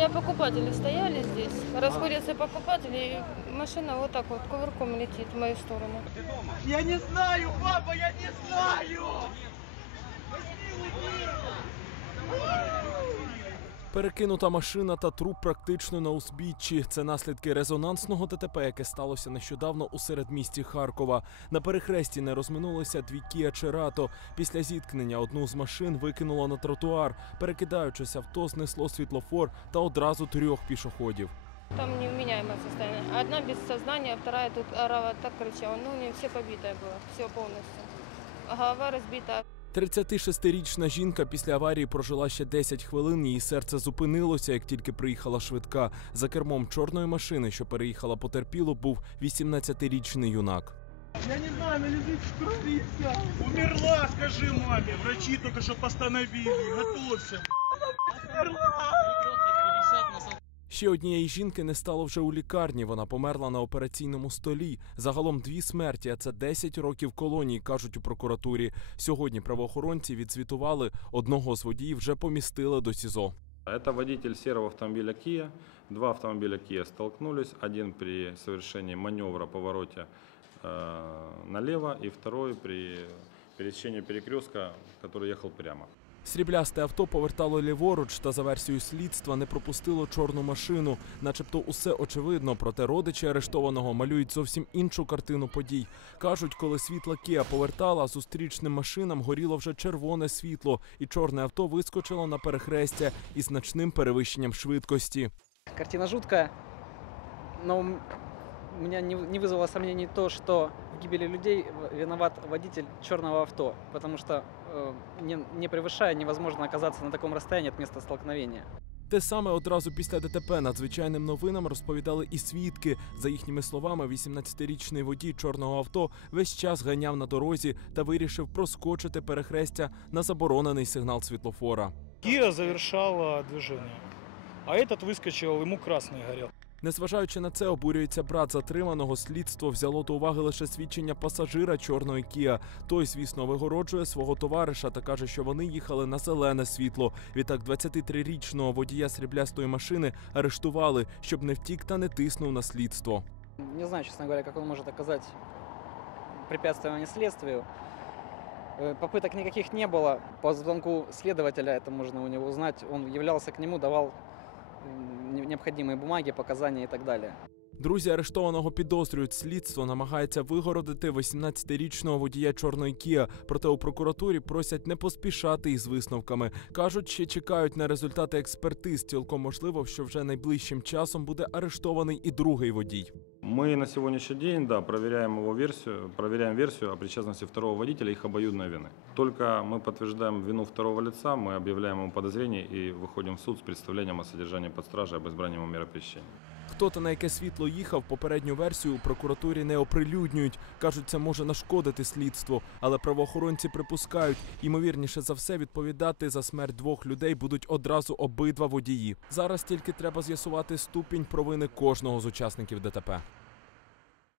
меня покупатели стояли здесь, расходятся покупатели, и машина вот так вот кувырком летит в мою сторону. Я не знаю, папа, я не знаю! Перекинута машина та труп практично на узбіччі. Це наслідки резонансного ДТП, яке сталося нещодавно у середмісті Харкова. На перехресті не розминулися дві Kia Cerato. Після зіткнення одну з машин викинуло на тротуар. Перекидаючись, авто знесло світлофор та одразу трьох пішоходів. Там невменяемое состояние. Одна без сознания, вторая тут орала, так кричала. Ну, у нее все побитое было, все полностью. Голова разбита. 36-річна жінка після аварії прожила ще 10 хвилин. Її серце зупинилося, як тільки приїхала швидка. За кермом чорної машини, що переїхала потерпілу, був 18-річний юнак. Я не знаю, она лежит в крови вся. Умерла, скажи мамі. Врачи тільки що постановили. Готовься. Умерла. Ще однієї жінки не стало вже у лікарні. Вона померла на операційному столі. Загалом дві смерті, а це 10 років колонії, кажуть у прокуратурі. Сьогодні правоохоронці відзвітували, одного з водіїв вже помістили до СІЗО. Это водитель серого автомобиля Kia. Два автомобиля Kia столкнулись. Один при совершении маневра повороте э, налево и второй при пересечении перекрестка, который ехал прямо. Сріблясте авто повертало ліворуч та за версією слідства не пропустило чорну машину. Начебто усе очевидно, проте родичі арештованого малюють зовсім іншу картину подій. Кажуть, коли світла Кія повертала, зустрічним машинам горіло вже червоне світло, і чорне авто вискочило на перехрестя із значним перевищенням швидкості. Картина жуткая, но м- у меня не, вызвало сомнений то, в гибели людей в- виноват водитель черного авто, потому что э, не, не превышая невозможно оказаться на таком расстоянии от места столкновения. Те саме одразу після ДТП надзвичайним новинам розповідали і свідки. За їхніми словами, 18-річний водій чорного авто весь час ганяв на дорозі та вирішив проскочити перехрестя на заборонений сигнал світлофора. Кия завершала движение, а этот выскочил, ему красный горел. Незважаючи на це, обурюється брат затриманого. Слідство взяло до уваги лише свідчення пасажира чорної Кія. Той, звісно, вигороджує свого товариша та каже, що вони їхали на зелене світло. Відтак 23-річного водія сріблястої машини арештували, щоб не втік та не тиснув на слідство. Не знаю, честно говоря, как он может оказать препятствование следствию. Э, Попыток никаких не было. По звонку следователя это можно у него узнать. Он являлся к нему, давал м, не- необходимые бумаги, показания и так далее. Друзі арештованого підозрюють. Слідство намагається вигородити 18-річного водія чорної Кія. Проте у прокуратурі просять не поспішати із висновками. кажуть, ще чекають на результати експертиз. Цілком можливо, що вже найближчим часом буде арештований і другий водій. Мы на сегодняшний день, да, проверяем его версию, проверяем версию о причастности второго водителя и их обоюдной вины. Только мы подтверждаем вину второго лица, мы объявляем ему подозрение и выходим в суд с представлением о содержании под стражей об избрании ему меры пресечения. Хто та на яке світло їхав, попередню версію у прокуратурі не оприлюднюють. кажуть, це може нашкодити слідству. Але правоохоронці припускають, ймовірніше за все, відповідати за смерть двох людей будуть одразу обидва водії. Зараз тільки треба з'ясувати ступінь провини кожного з учасників ДТП.